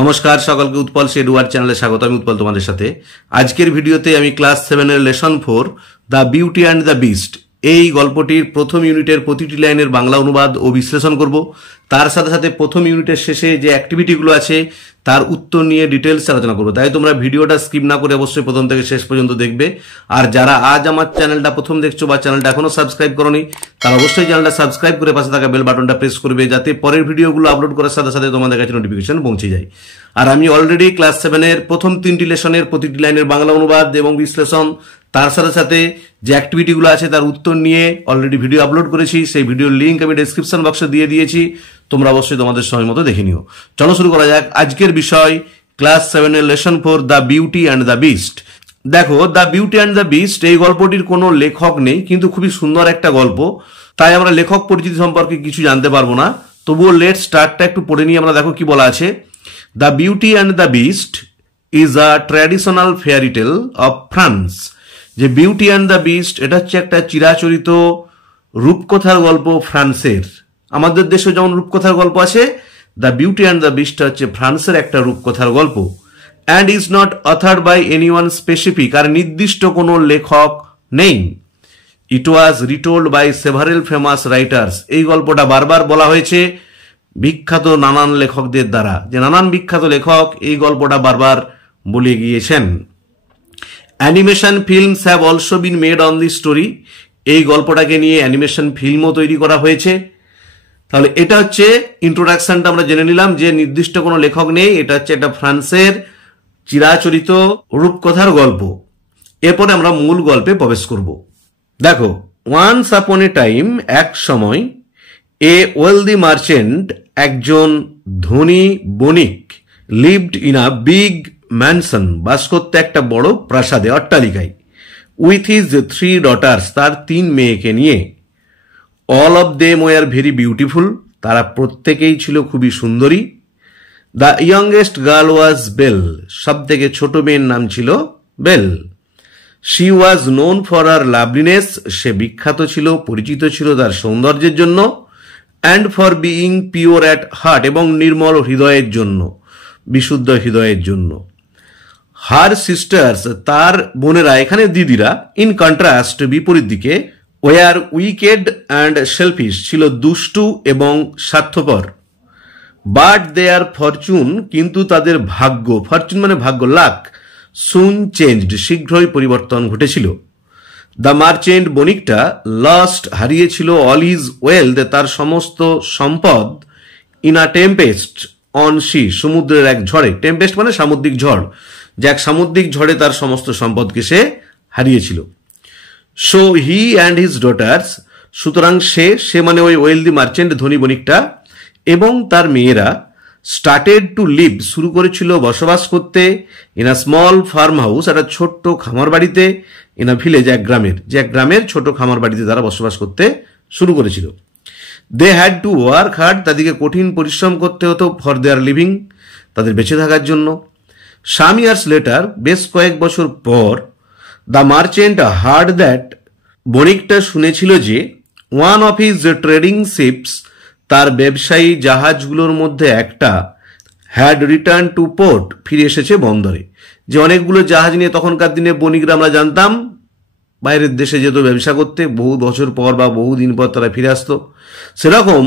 নমস্কার সকলকে উৎপল এডুয়ার্ড চ্যানেলে স্বাগত। আমি উৎপল তোমাদের সাথে। আজকের ভিডিওতে আমি class 7 lesson 4 the beauty and the beast এই গল্পটির প্রথম ইউনিটের প্রতিটি লাইনের বাংলা অনুবাদ ও বিশ্লেষণ করব। তার সাথে সাথে প্রথম ইউনিটের শেষে যে অ্যাক্টিভিটিগুলো আছে তার উত্তর নিয়ে ডিটেলস আলোচনা করবো। তাই তোমরা ভিডিওটা স্কিপ না করে অবশ্যই প্রথম থেকে শেষ পর্যন্ত দেখবে। আর যারা আজ আমার চ্যানেলটা প্রথম দেখছো বা চ্যানেলটা এখনো সাবস্ক্রাইব করোনি তারা অবশ্যই চ্যানেলটা সাবস্ক্রাইব করে পাশে থাকা বেল বাটনটা প্রেস করবে, যাতে পরের ভিডিওগুলো আপলোড করার সাথে সাথে তোমাদের কাছে নোটিফিকেশন পৌঁছে যায়। আর আমি অলরেডি ক্লাস 7 প্রথম 3টি লেসনের প্রতিটি লাইনের বাংলা অনুবাদ এবং বিশ্লেষণ, তার সাথে সাথে যে অ্যাক্টিভিটিগুলো আছে তার উত্তর নিয়ে অলরেডি ভিডিও আপলোড করেছি। সেই ভিডিওর লিঙ্ক আমি ডেসক্রিপশন বক্সে দিয়ে দিয়েছি, তোমরা অবশ্যই তোমাদের সময় মতো দেখে নিও। চলো শুরু করা যাক। আজকের বিষয় class 7 lesson 4 the beauty and the beast. দেখো, the beauty and the beast এই গল্পটির কোনো লেখক নেই, কিন্তু খুবই সুন্দর একটা গল্প। তাই আমরা লেখক পরিচিতি সম্পর্কে কিছু জানতে পারবো না, তবুও লেট স্টার্টটা একটু পড়ে নিয়ে আমরা দেখো কি বলা আছে। The beauty and the beast is a traditional fairy tale of France. যে বিউটি অ্যান্ড দ্য বিস্ট এটা হচ্ছে একটা চিরাচরিত রূপকথার গল্প ফ্রান্সের। আমাদের দেশে যেমন রূপকথার গল্প আছে, the beauty and the beast হচ্ছে ফ্রান্সের একটা রূপকথার গল্প। And is not authored by anyone specific, আর নির্দিষ্ট কোনো লেখক নেই। It was retold by several famous writers. এই গল্পটা বারবার বলা হয়েছে বিখ্যাত নানান লেখকদের দ্বারা, যে নানান বিখ্যাত লেখক এই গল্পটা বারবার বলে গিয়েছেন। Animation films have also been made on the story. এই গল্পটাকে নিয়ে অ্যানিমেশন ফিল্মও তৈরি করা হয়েছে। তাহলে এটা হচ্ছে ইন্ট্রোডাকশনটা আমরা জেনে নিলাম যে নির্দিষ্ট কোনো লেখক নেই, এটা হচ্ছে একটা ফ্রান্সের চিরাচরিত রূপকথার গল্প। এরপরে আমরা মূল গল্পে প্রবেশ করব। দেখো, ওয়ান্স আপন এ টাইম, এক সময়, এ ওয়েলদি মার্চেন্ট, একজন ধনী বণিক, lived in a big mansion, বাস করতে একটা বড় প্রাসাদে, অট্টালিকায়, উইথ হিজ 3 ডটার্স, তার 3 মেয়েকে নিয়ে। All of them were very beautiful, তারা প্রত্যেকেই ছিল খুবই সুন্দরী। The youngest girl was Belle, সব থেকে ছোট মেয়ের নাম ছিল Belle. She was known for her loveliness, সে বিখ্যাত ছিল, পরিচিত ছিল তার সৌন্দর্যের জন্য। And for being pure at heart, এবং নির্মল হৃদয়ের জন্য, বিশুদ্ধ হৃদয়ের জন্য। হার সিস্টার্স, তার বোনেরা, এখানে দিদিরা, ইন কন্ট্রাস্ট, বিপরীত দিকে, ওয়ার উইকেড অ্যান্ড সেলফিশ, ছিল দুষ্টু এবং স্বার্থপর। বাট দেয়ার ফরচুন, কিন্তু তাদের ভাগ্য, ফরচুন মানে ভাগ্য, লাক, সুন চেঞ্জড, শীঘ্রই পরিবর্তন ঘটেছিল। দ্য মার্চেন্ট, বণিকটা, লস্ট, হারিয়েছিল, অল হিজ ওয়েলথ, তার সমস্ত সম্পদ, in a tempest on sea, সমুদ্রের এক ঝড়ে। টেম্পেস্ট মানে সামুদ্রিক ঝড়, যে এক সামুদ্রিক ঝড়ে তার সমস্ত সম্পদকে সে হারিয়েছিল। So he and his daughters, সুতরাং সে মানে ওই ওয়েলদি মার্চেন্ট, ধনী বণিকটা, এবং তার মেয়েরা, স্টার্টেড টু লিভ, শুরু করেছিল বসবাস করতে, in a small farm house, একটা ছোট্ট খামার বাড়িতে, ইন আ ভিলেজ, এক গ্রামের ছোট খামার বাড়িতে তারা বসবাস করতে শুরু করেছিল। They had to work hard, তাদেরকে কঠিন পরিশ্রম করতে হতো, ফর দেয়ার লিভিং, তাদের বেঁচে থাকার জন্য। সাম ইয়ার্স লেটার, বেশ কয়েক বছর পর, দ্য মার্চেন্ট হার্ড দ্যাট, বণিকটা শুনেছিল যে, one of his trading ships, তার ব্যবসায়ী জাহাজগুলোর মধ্যে একটা, হ্যাড রিটার্ন টু পোর্ট, ফিরে এসেছে বন্দরে। যে অনেকগুলো জাহাজ নিয়ে তখনকার দিনে বণিকরা, আমরা জানতাম, বাইরের দেশে যেত ব্যবসা করতে, বহু বছর পর বা বহু দিন পর তারা ফিরে আসতো। সেরকম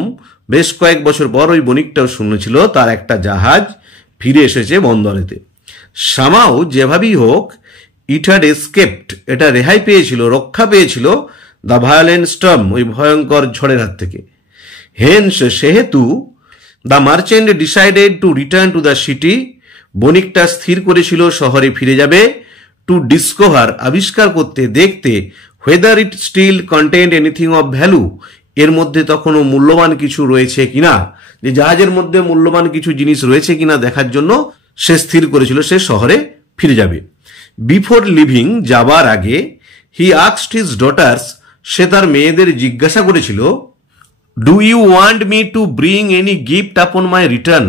বেশ কয়েক বছর পর ওই বণিকটাও শুনেছিল তার একটা জাহাজ ফিরে এসেছে বন্দরেতে। সামাও, যেভাবেই হোক, ইট হ্যাড এসকেপড, এটা রেহাই পেয়েছিল, রক্ষা পেয়েছিল, দ্য ভায়োলেন্ট স্টর্ম, ওই ভয়ঙ্কর ঝড়ের হাত থেকে। হেন্স, সেহেতু, the merchant decided to return to the city, বণিকটা স্থির করেছিল শহরে ফিরে যাবে। টু ডিসকভার, আবিষ্কার করতে, দেখতে, whether it still contained anything of value, এর মধ্যে তখনও মূল্যবান কিছু রয়েছে কিনা, যে জাহাজের মধ্যে মূল্যবান কিছু জিনিস রয়েছে কিনা দেখার জন্য সে স্থির করেছিল সে শহরে ফিরে যাবে। বিফোর লিভিং, যাবার আগে, হি আস্কড হিজ ডটার্স, সে তার মেয়েদের জিজ্ঞাসা করেছিল, do you want me to bring any gift upon my return,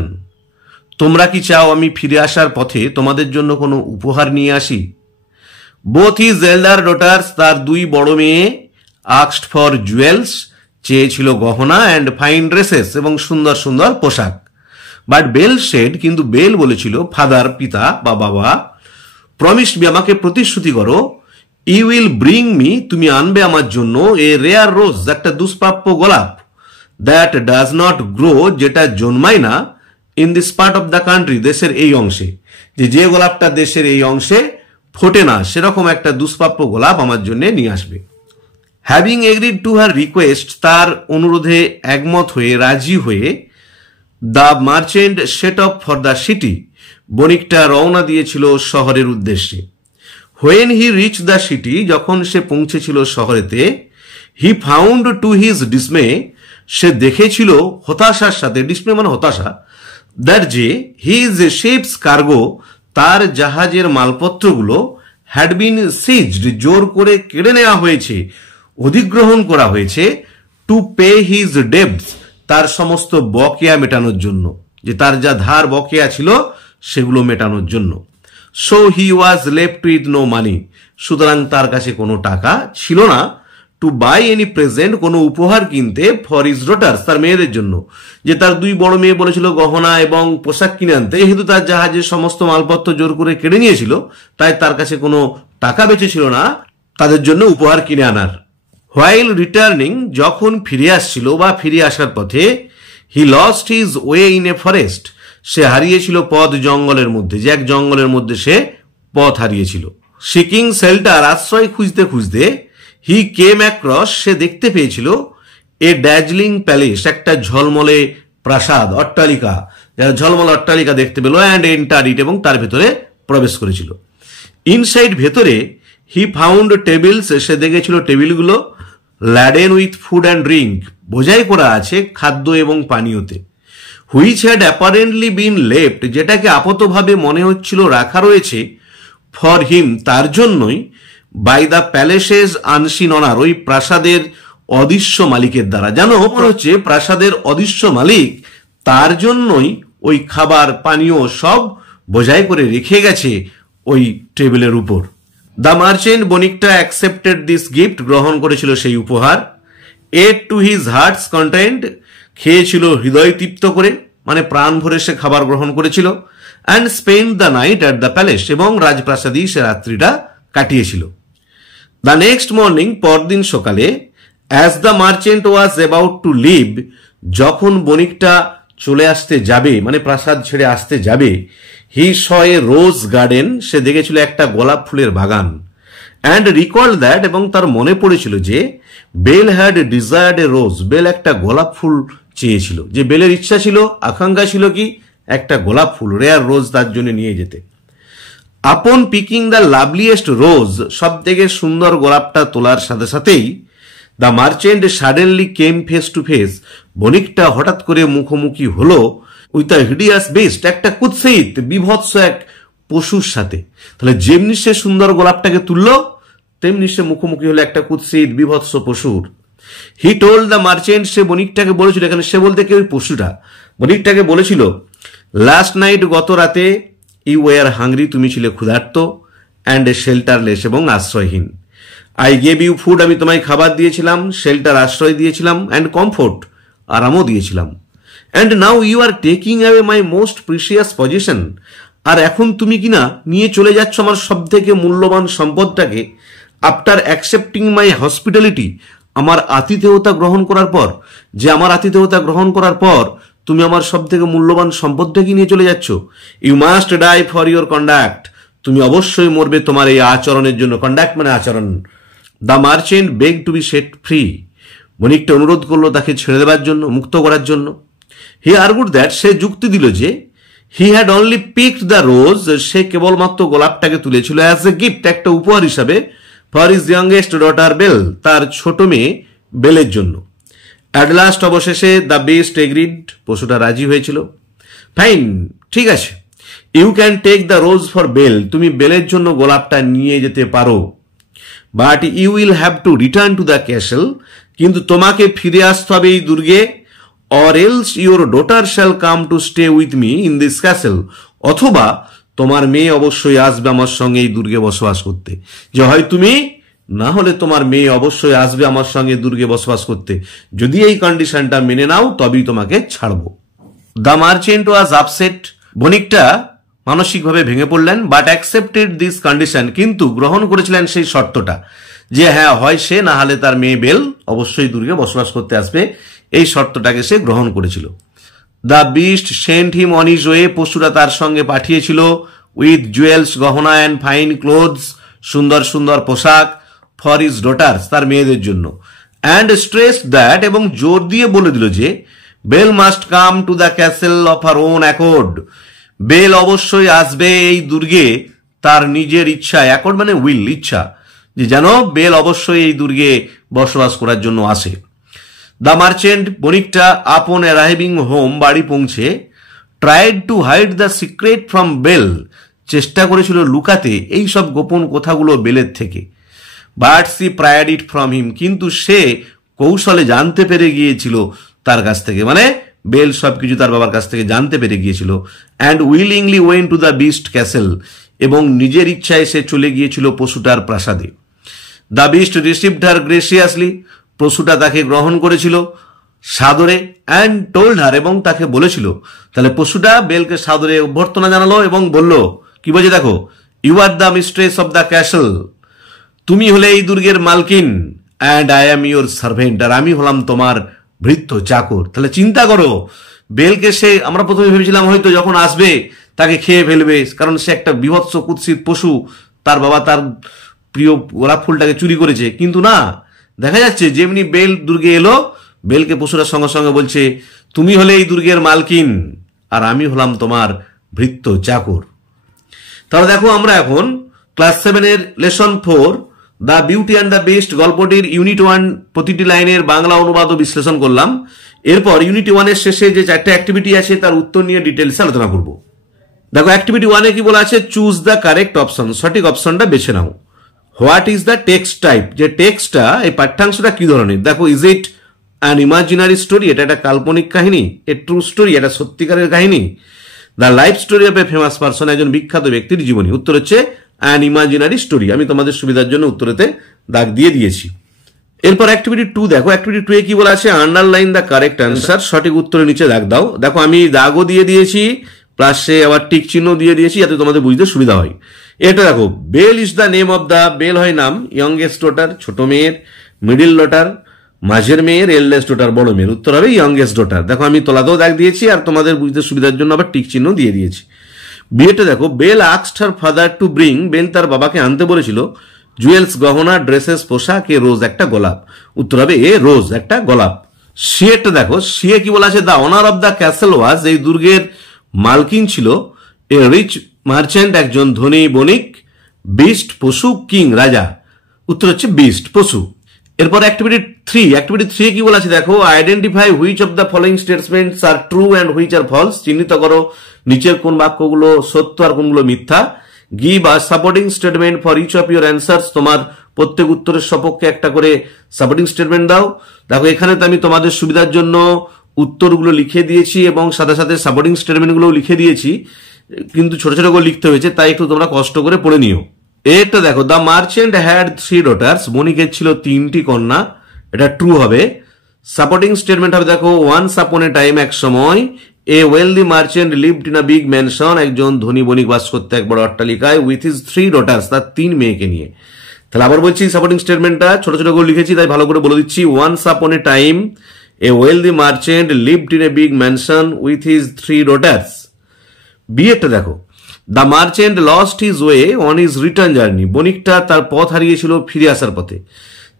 তোমরা কি চাও আমি ফিরে আসার পথে তোমাদের জন্য কোনো উপহার নিয়ে আসি? বোথ হিজ এল্ডার ডটার্স, তার 2 বড় মেয়ে, আস্কড ফর জুয়েলস, চেয়েছিল গহনা, অ্যান্ড ফাইন ড্রেসেস, এবং সুন্দর সুন্দর পোশাক। বাট বেল সেড, কিন্তু বেল বলেছিল, ফাদার পিতা বা বাবা, প্রমিস মি আমাকে প্রতিশ্রুতি করো, ইউ উইল ব্রিং মি তুমি আনবে আমার জন্য এ রেয়ার রোজ একটা দুষ্প্রাপ্য গোলাপ, দ্যাট ডাজ নট গ্রো যেটা জন্মায় না, in this part of the country দেশের এই অংশে, যে গোলাপটা দেশের এই অংশে ফোটে না সেরকম একটা দুষ্প্রাপ্য গোলাপ আমার জন্য নিয়ে আসবে। Having agreed to her request, তার অনুরোধে একমত হয়ে রাজি হয়ে, the merchant set off for the city, বণিকটা রওনা দিয়েছিল শহরের উদ্দেশ্যে। When he reach the city, যখন সে পৌঁছেছিল শহরেতে, he found to his dismay, সে দেখেছিল হতাশার সাথে, ডিসমে মানে হতাশা, দ্যাট যে হিজ শিপস কার্গো, তার জাহাজের মালপত্রগুলো হ্যাড বিন সিজড, জোর করে কেড়ে নেওয়া হয়েছে, অধিগ্রহণ করা হয়েছে, টু পে হিজ ডেবস, তার সমস্ত বকেয়া মেটানোর জন্য, যে তার যা ধার বকেয়া ছিল সেগুলো মেটানোর জন্য। So he was left with no money, সুতরাং তার কাছে কোনো টাকা ছিল না, টু বাই এনি প্রেজেন্ট, কোনো উপহার কিনতে, ফর হিজ ডটার্স, তার মেয়েদের জন্য, যে তার দুই বড় মেয়ে বলেছিল গহনা এবং পোশাক কিনে আনতে, যেহেতু তার জাহাজের সমস্ত মালপত্র জোর করে কেড়ে নিয়েছিল, তাই তার কাছে কোনো টাকা বেঁচে ছিল না তাদের জন্য উপহার কিনে আনার। হোয়াইল রিটার্নিং, যখন ফিরে আসছিল বা ফিরে আসার পথে, he lost his way in a forest, সে হারিয়েছিল পথ জঙ্গলের মধ্যে, যে এক জঙ্গলের মধ্যে সে পথ হারিয়েছিল। সিকিং শেল্টার, আশ্রয় খুঁজতে খুঁজতে, হি কেম অ্যাক্রস, সে দেখতে পেয়েছিল, এ ড্যাজলিং প্যালেস, একটা ঝলমলে প্রাসাদ, অট্টালিকা, যারা ঝলমলে অট্টালিকা দেখতে পেল, অ্যান্ড এন্টার ইট, এবং তার ভেতরে প্রবেশ করেছিল। ইনসাইড, ভেতরে, হি ফাউন্ড টেবিলস, সে দেখেছিল টেবিলগুলো, laden with food and drink, বোঝাই করা আছে খাদ্য এবং পানীয়তে, which had apparently been left, যেটাকে আপাতভাবে মনে হচ্ছিল রাখা রয়েছে, ফর হিম, তার জন্যই, by the palace's unseen owner, ওই প্রাসাদের অদৃশ্য মালিকের দ্বারা। জানো, মনে হচ্ছে প্রাসাদের অদৃশ্য মালিক তার জন্যই ওই খাবার পানীয় সব বোঝাই করে রেখে গেছে ওই টেবিলের উপর। দ্য মার্চেন্ট, বণিকটা, অ্যাকসেপ্টেড দিস গিফট, গ্রহণ করেছিল সেই উপহার, ate to his heart's content, খেয়েছিল হৃদয় তৃপ্ত করে, মানে প্রাণ ভরে সে খাবার গ্রহণ করেছিল, and spend the night at the palace, এবং রাজপ্রাসাদেই সে রাত্রিটা কাটিয়েছিল। দ্য নেক্সট মর্নিং, পরদিন সকালে, as the merchant was about to leave, যখন বণিকটা চলে আসতে যাবে, মানে প্রাসাদ ছেড়ে আসতে যাবে, হি স এ রোজ গার্ডেন, সে দেখেছিল একটা গোলাপ ফুলের বাগান, অ্যান্ড রিকল দ্যাট, এবং তার মনে পড়েছিল যে, Belle had desired a rose, Belle একটা গোলাপ ফুল চেয়েছিল, যে বেলের ইচ্ছা ছিল, আকাঙ্ক্ষা ছিল কি, একটা গোলাপ ফুল, রেয়ার রোজ তার জন্য নিয়ে যেতে। আপন পিকিং দ্য লাভলিয়েস্ট রোজ, সব থেকে সুন্দর গোলাপটা তোলার সাথে সাথেই, the merchant suddenly came face to face, বণিকটা হঠাৎ করে মুখোমুখি হলো, উইথ দ্য হিডিয়াস বেস্ট, একটা কুৎসিত বিভৎস এক পশুর সাথে। তাহলে যেমনি সে সুন্দর গোলাপটাকে তুললো, তেমনি সে মুখোমুখি হলো একটা কুৎসিত বিভৎস পশুর। হি টোল্ড দ্য মার্চেন্ট, সে বণিকটাকে বলেছিল, এখানে সে বলতে কি ওই পশুটা, বণিকটাকে বলেছিল, লাস্ট নাইট, গত রাতে, ইউ ওয়ার হাংরি, তুমি ছিলে ক্ষুধার্ত, অ্যান্ড শেল্টারলেস, এবং আশ্রয়হীন। আই গেভ ইউ ফুড, আমি তোমায় খাবার দিয়েছিলাম, শেল্টার, আশ্রয় দিয়েছিলাম, অ্যান্ড কমফোর্ট, আরামও দিয়েছিলাম, and now you are taking away my most precious position, আর এখন তুমি কিনা নিয়ে চলে যাচ্ছ আমার সব থেকে মূল্যবান সম্পদটাকে, আফটার অ্যাকসেপ্টিং মাই হসপিটালিটি, আমার আতিথেয়তা গ্রহণ করার পর, যে আমার আতিথেয়তা গ্রহণ করার পর তুমি আমার সব থেকে মূল্যবান সম্পদটাকে নিয়ে চলে যাচ্ছ। You must die for your conduct, তুমি অবশ্যই মরবে তোমার এই আচরণের জন্য, কন্ডাক্ট মানে আচরণ। The merchant beg to be set free, বণিকটা অনুরোধ করলো তাকে ছেড়ে দেওয়ার জন্য, মুক্ত করার জন্য। হি আর্গুড দ্যাট, সে যুক্তি দিল যে, he had only picked the rose, সে কেবলমাত্র গোলাপটাকে তুলেছিল অ্যাজ এ গিফট, একটা উপহার হিসাবে, for his youngest daughter Belle, তার ছোট মেয়ে বেলের জন্য। অ্যাট লাস্ট, অবশেষে, দ্য বেস্ট এগ্রিড, পশুটা রাজি হয়েছিল। ফাইন, ঠিক আছে, you can take the rose for Belle, তুমি বেলের জন্য গোলাপটা নিয়ে যেতে পারো, but you will have to return to the castle, কিন্তু তোমাকে ফিরে আসতে হবে এই দুর্গে, or else your daughter shall come to stay with me in this castle, অথবা তোমার মেয়ে অবশ্যই আসবে আমার সঙ্গে এই দুর্গে বসবাস করতে, যে হয় তুমি, না হলে তোমার মেয়ে অবশ্যই আসবে আমার সঙ্গে দুর্গে বসবাস করতে, যদি এই কন্ডিশনটা মেনে নাও তবেই তোমাকে ছাড়বো। দ্য মার্চেন্ট ওয়াজ আপসেট, বণিকটা মানসিকভাবে ভেঙে পড়লেন, বাট অ্যাকসেপ্টেড দিস কন্ডিশন, কিন্তু গ্রহণ করেছিলেন সেই শর্তটা যে হ্যাঁ হয় সে, না হলে তার মেয়ে বেল অবশ্যই দুর্গে বসবাস করতে আসবে, এই শর্তটাকে সে গ্রহণ করেছিল। The beast sent him on his way, পশুরা তার সঙ্গে পাঠিয়েছিল উইথ জুয়েলস, গহনা অ্যান্ড ফাইন ক্লোথস, সুন্দর সুন্দর পোশাক, ফর হিজ ডটার্স, তার মেয়েদের জন্য, অ্যান্ড স্ট্রেস দ্যাট, এবং জোর দিয়ে বলে দিল যে Belle must come to the castle of her own accord, Belle অবশ্যই আসবে এই দুর্গে তার নিজের ইচ্ছায়, অ্যাকর্ড মানে উইল, ইচ্ছা, যে যেন বেল অবশ্যই এই দুর্গে বসবাস করার জন্য আসে। দ্য মার্চেন্ট, বণিকটা আপন অ্যারাইভিং হোম, বাড়ি পৌঁছে, tried to hide the secret from Belle, চেষ্টা করেছিল লুকাতে এই সব গোপন কথাগুলো বেলের থেকে, but she pried it from him, কিন্তু সে কৌশলে জানতে পেরে গিয়েছিল তার কাছ থেকে, মানে বেল সবকিছু তার বাবার কাছ থেকে জানতে পেরে গিয়েছিল। And willingly went to the beast castle, এবং নিজের ইচ্ছায় সে চলে গিয়েছিল পশুটার প্রাসাদে। The beast received her graciously, পশুটা তাকে গ্রহণ করেছিল সাদরে, অ্যান্ড টোল্ড হার, এবং তাকে বলেছিল, তাহলে পশুটা বেলকে সাদরে অভ্যর্থনা জানালো এবং বলল, কি বলছে দেখো, you are the mistress of the castle, তুমি হলে এই দুর্গের মালকিন, and I am your servant, আর আমি হলাম তোমার ভৃত্য চাকর। তাহলে চিন্তা করো, বেলকে সে, আমরা প্রথমে ভেবেছিলাম হয়তো যখন আসবে তাকে খেয়ে ফেলবে, কারণ সে একটা বিভৎস কুৎসিত পশু, তার বাবা তার প্রিয় গোলাপ ফুলটাকে চুরি করেছে, কিন্তু না, দেখা যাচ্ছে যেমনি বেল দুর্গে এলো, বেলকে পশুরা সঙ্গে সঙ্গে বলছে তুমি হলে এই দুর্গের মালকিন আর আমি হলাম তোমার ভৃত্য চাকর। তাহলে দেখো আমরা এখন ক্লাস 7 এর lesson 4 the beauty and the beast গল্পটির ইউনিট 1 প্রতিটি লাইনের বাংলা অনুবাদ ও বিশ্লেষণ করলাম। এরপর ইউনিট 1 এর শেষে যে 4টা অ্যাক্টিভিটি আছে তার উত্তর নিয়ে ডিটেলসে আলোচনা করব। দেখো অ্যাক্টিভিটি 1 এ কি বলা আছে, চুজ দ্য কারেক্ট অপশন, সঠিক অপশনটা বেছে নাও। What is the text type, যে টেক্সটটা এই পাঠ্যাংশটা কি ধরনের, দেখো is it an imaginary story, এটা একটা কাল্পনিক কাহিনী, এ ট্রু স্টোরি, এটা সত্যিকারের কাহিনী, the life story of a famous person, একজন বিখ্যাত ব্যক্তির জীবনী। উত্তর হচ্ছে অ্যান ইমাজিনারি স্টোরি। আমি তোমাদের সুবিধার জন্য উত্তরেতে দাগ দিয়ে দিয়েছি। এরপর অ্যাক্টিভিটি 2 দেখো, অ্যাক্টিভিটি 2 এ কি বলা আছে, আন্ডারলাইন দ্য কারেক্ট অ্যান্সার, সঠিক উত্তরের নিচে দাগ দাও। দেখো আমি দাগও দিয়ে দিয়েছি, প্লাসে আবার টিক চিহ্ন দিয়ে দিয়েছি যাতে তোমাদের বুঝতে সুবিধা হয়। এটা দেখো, Belle is the name of the, Belle হয় নাম, ইয়ংগেস্ট ডটার ছোট মেয়ের, মিডিল ডটার মাঝের মেয়ের, এল্ডেস্ট ডটার বড় মেয়ের। উত্তর হবে ইয়ংগেস্ট ডটার। দেখো আমি তলাতেও দাগ দিয়েছি আর তোমাদের বুঝতে সুবিধার জন্য আবার টিক চিহ্ন দিয়ে দিয়েছি। বিয়েটা দেখো, Belle asked her father to bring, Belle তার বাবাকে আনতে বলেছিল জুয়েলস গহনা, ড্রেসেস পোশাক, এ রোজ একটা গোলাপ। উত্তর হবে এ রোজ একটা গোলাপ। সিয়েটা দেখো, সিয়ে কি বলা আছে, the owner of the castle was, এই দুর্গের মালকিন ছিল এ রিচ মার্চেন্ট, একজন ধনী বণিক, বিস্ট পশু, কিং রাজা। উত্তর হচ্ছে বিস্ট পশু। এরপর অ্যাক্টিভিটি 3 কি বলা আছে দেখো, identify which of the following statements are true and which are false, চিহ্নিত করো নিচের কোন বাক্যগুলো সত্য আর কোনগুলো মিথ্যা। Give a supporting statement for each of your answers, তোমার প্রত্যেক উত্তরের সপক্ষে একটা করে সাপোর্টিং স্টেটমেন্ট দাও। দেখো এখানে তো আমি তোমাদের সুবিধার জন্য উত্তরগুলো লিখে দিয়েছি এবং সাথে সাথে সাপোর্টিং স্টেটমেন্টগুলো লিখে দিয়েছি, কিন্তু ছোট ছোট করে লিখতে হয়েছে, তাই একটু তোমরা কষ্ট করে পড়ে নিও। এটা দেখো, দ্য মার্চেন্ট হ্যাড 3 ডটার্স, বণিকের ছিল 3টি কন্যা, এটা ট্রু হবে। সাপোর্টিং স্টেটমেন্ট হবে দেখো, ওয়ান্স আপন এ টাইম, এক সময়, a wealthy merchant lived in a big mansion, একজন ধনী বণিক বাস করতে এক বড় অট্টালিকায়, উইথ হিজ 3 ডটার্স, তার 3 মেয়েকে নিয়ে। তাহলে আবার বলছি সাপোর্টিং স্টেটমেন্টটা ছোট ছোট করে লিখেছি তাই ভালো করে বলে দিচ্ছি। Once upon a time a wealthy merchant lived in a big mansion with his 3 daughters. বিয়েটা দেখো, the merchant lost his way on his return journey, বণিকটা তার পথ হারিয়েছিল ফিরে আসার পথে।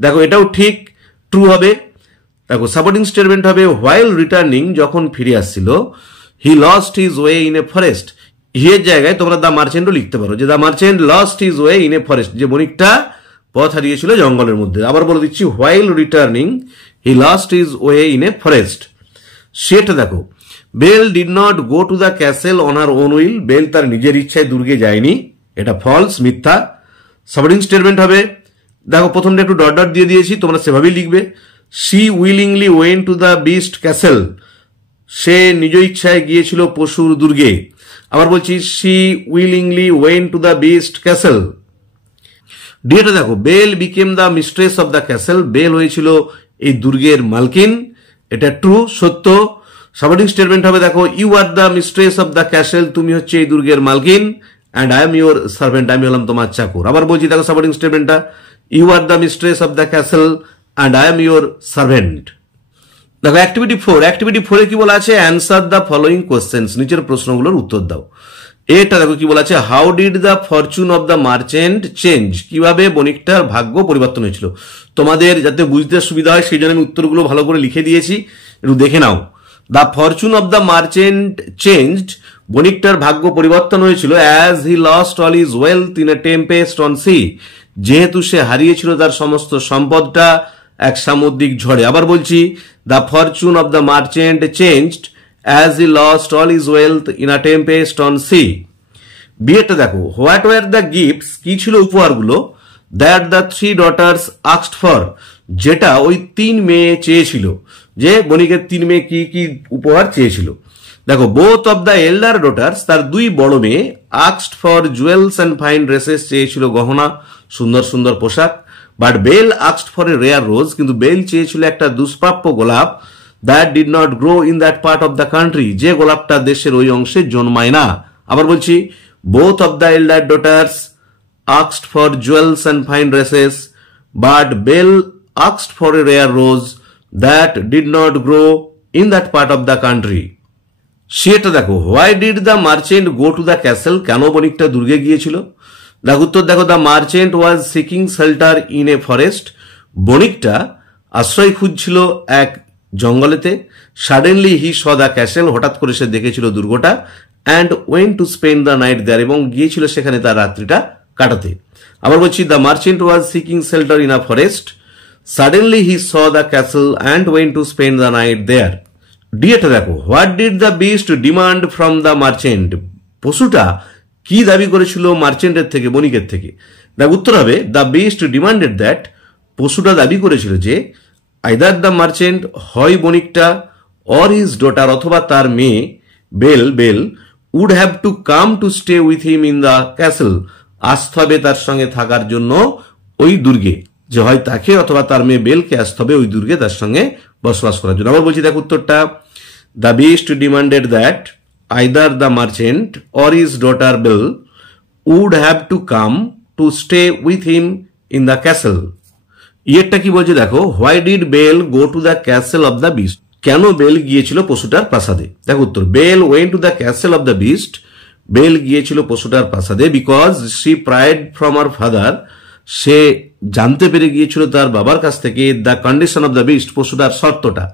দেখো এটাও ঠিক, ট্রু হবে। দেখো সাপোর্টিং স্টেটমেন্ট হবে, হোয়াইল রিটার্নিং, যখন ফিরে আসছিল, he lost his way in a forest, হিয়ের জায়গায় তোমরা দ্য মার্চেন্টও লিখতে পারো, যে the merchant lost his way in a forest, যে বণিকটা পথ হারিয়েছিল জঙ্গলের মধ্যে। আবার বলে দিচ্ছি, while returning he lost his way in a forest. সেটা দেখো, Belle did not go to the castle on her own will, Belle তার নিজের ইচ্ছায় দুর্গে যায়নি, এটা ফলস, মিথ্যা। সাপোর্টিং স্টেটমেন্ট হবে, দেখো প্রথমটা একটু ডট ডট দিয়ে দিয়েছি, তোমরা সেভাবেই লিখবে। She willingly went to the beast castle, সে নিজ ইচ্ছায় গিয়েছিল পশুর দুর্গে। আবার বলছি, she willingly went to the beast castle. ডিটা দেখো, Belle became the mistress of the castle, Belle হয়েছিল এই দুর্গের মালকিন, এটা ট্রু, সত্য। সাপোর্টিং স্টেটমেন্ট হবে দেখো, you are the mistress of the castle, তুমি হচ্ছে এই দুর্গের মালকিন, and I am your servant, আমি হলাম তোমার চাকর। আবার বলছি দেখো সাপোর্টিং স্টেটমেন্টটা, you are the mistress of the castle and I am your servant. দেখো অ্যাক্টিভিটি 4 এ কি বলা আছে, অ্যান্সার দ্য ফলোইং কোশ্চেন্স, নিচের প্রশ্নগুলোর উত্তর দাও। এটা দেখো কি বলা আছে, how did the fortune of the merchant change, কিভাবে বণিকটার ভাগ্য পরিবর্তন হয়েছিল। তোমাদের যাতে বুঝতে সুবিধা হয় সেই জন্য আমি উত্তরগুলো ভালো করে লিখে দিয়েছি, একটু দেখে নাও। The fortune of the merchant changed, বণিকটার ভাগ্য পরিবর্তন হয়েছিল, as he lost all his wealth in a tempest on sea, যেহেতু সে হারিয়েছিল তার সমস্ত সম্পদটা এক সামুদ্রিক ঝড়ে। আবার বলছি, the fortune of the merchant changed as he lost all his wealth in a tempest on sea. বিয়েটা দেখো, হোয়াট ওয়ার দ্য গিফটস, কি ছিল উপহারগুলো, that the 3 daughters asked for, যেটা ওই 3 মেয়ে চেয়েছিল, যে বণিকের 3 মেয়ে কি কি উপহার চেয়েছিল। দেখো, both of the elder daughters, তার 2 বড় মেয়ে, asked for jewels and fine dresses, চেয়েছিল গহনা সুন্দর সুন্দর পোশাক। But Belle asked for a rare rose, কিন্তু বেল চেয়েছিল একটা দুষ্প্রাপ্য গোলাপ, that did not grow in that part of the country, যে গোলাপটা দেশের ওই অংশে জন্মায় না। আবার বলছি, both of the elder daughters asked for jewels and fine dresses, but Belle asked for a rare rose that did not grow in that part of the country. সেটা দেখো, why did the merchant go to the castle, কেন বণিকটা দুর্গে গিয়েছিল। দেখো উত্তর দেখো, the merchant was seeking shelter in a forest, বণিকটা আশ্রয় খুঁজছিল এক জঙ্গলেতে। Suddenly he saw the castle, হঠাৎ করে সে দেখেছিল দুর্গটা, and went to spend the night there, এবং গিয়েছিল সেখানে তার রাত্রিটা কাটাতে। আবার বলছি, the merchant was seeking shelter in a forest, suddenly he saw the castle and went to spend the night there. ডিএটা দেখো, what did the beast demand from the merchant, পশুটা কি দাবি করেছিল মার্চেন্টের থেকে, বণিকের থেকে। দেখ উত্তর হবে, দ্য বিস্ট ডিমান্ডেড দ্যাট, পশুটা দাবি করেছিল যে, আইদার দ্য মার্চেন্ট, হয় বণিকটা, অর হিজ ডটার, অথবা তার মেয়ে Belle would have to come to stay with him in the castle, আসতে হবে তার সঙ্গে থাকার জন্য ওই দুর্গে, যে হয় তাকে অথবা তার মেয়ে বেলকে আসতে হবে ওই দুর্গে তার সঙ্গে বসবাস করার জন্য। আবার বলছি দেখ উত্তরটা, the beast demanded that either the merchant or his daughter Belle would have to come to stay with him in the castle. ইয়েরটা কি বলছে দেখো, why did Belle go to the castle of the beast, কেন Belle গিয়েছিল পশুটার প্রাসাদে। দেখো উত্তর, Belle went to the castle of the beast, Belle গিয়েছিল পশুটার প্রাসাদে, because she pried from her father, সে জানতে পেরে গিয়েছিল তার বাবার কাছ থেকে, the condition of the beast, পশুটার শর্তটা।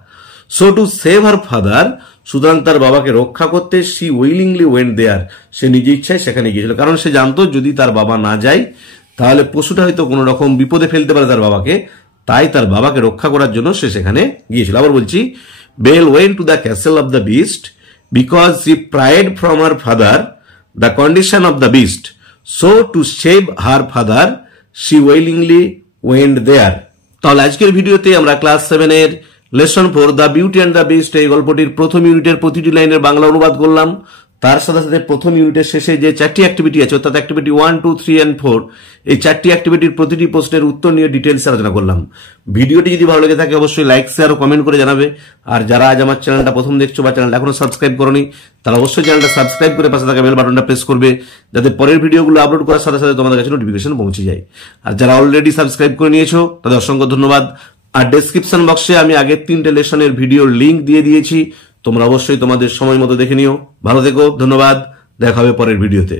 So to save her father, সুতরাং তার বাবাকে রক্ষা করতে, শি উইলিংলি ওয়েন্ট দেয়ার, সে নিজে ইচ্ছায় সেখানে গিয়েছিল, কারণ সে জানতো যদি তার বাবা না যায় তাহলে পশুটা হয়তো কোনো রকম বিপদে ফেলতে পারে তার বাবাকে, তাই তার বাবাকে রক্ষা করার জন্য সে সেখানে গিয়েছিল। আবার বলছি, Belle went to the castle of the beast because she pried from her father the condition of the beast, so to save her father she willingly went there. তাহলে আজকের ভিডিওতে আমরা ক্লাস 7 এর lesson 4 the beauty and the beast এই গল্পটির প্রথম ইউনিটের প্রতিটি লাইনের বাংলা অনুবাদ করলাম। তার সাথে সাথে প্রথম ইউনিটের শেষে যে 4টি অ্যাক্টিভিটি আছে, অর্থাৎ অ্যাক্টিভিটি 1, 2, 3 and 4, এই 4টি অ্যাক্টিভিটির প্রতিটি প্রশ্নের উত্তর নিয়ে ডিটেলস আলোচনা করলাম। ভিডিওটি যদি ভালো লেগে থাকে অবশ্যই লাইক, শেয়ার ও কমেন্ট করে জানাবে। আর যারা আজ আমার চ্যানেলটা প্রথম দেখছো বা চ্যানেলটা এখনো সাবস্ক্রাইব করোনি, তারা অবশ্যই চ্যানেলটা সাবস্ক্রাইব করে পাশে থাকা বেল বাটনটা প্রেস করবে, যাতে পরের ভিডিওগুলো আপলোড করার সাথে সাথে তোমাদের কাছে নোটিফিকেশন পৌঁছে যায়। আর যারা অলরেডি সাবস্ক্রাইব করে নিয়েছো তাদের অসংখ্য ধন্যবাদ। আর ডেসক্রিপশন বক্সে আমি আগের 3টে লেসনের ভিডিওর লিঙ্ক দিয়ে দিয়েছি, তোমরা অবশ্যই তোমাদের সময় মতো দেখে নিও। ভালো থেকো, ধন্যবাদ, দেখা হবে পরের ভিডিওতে।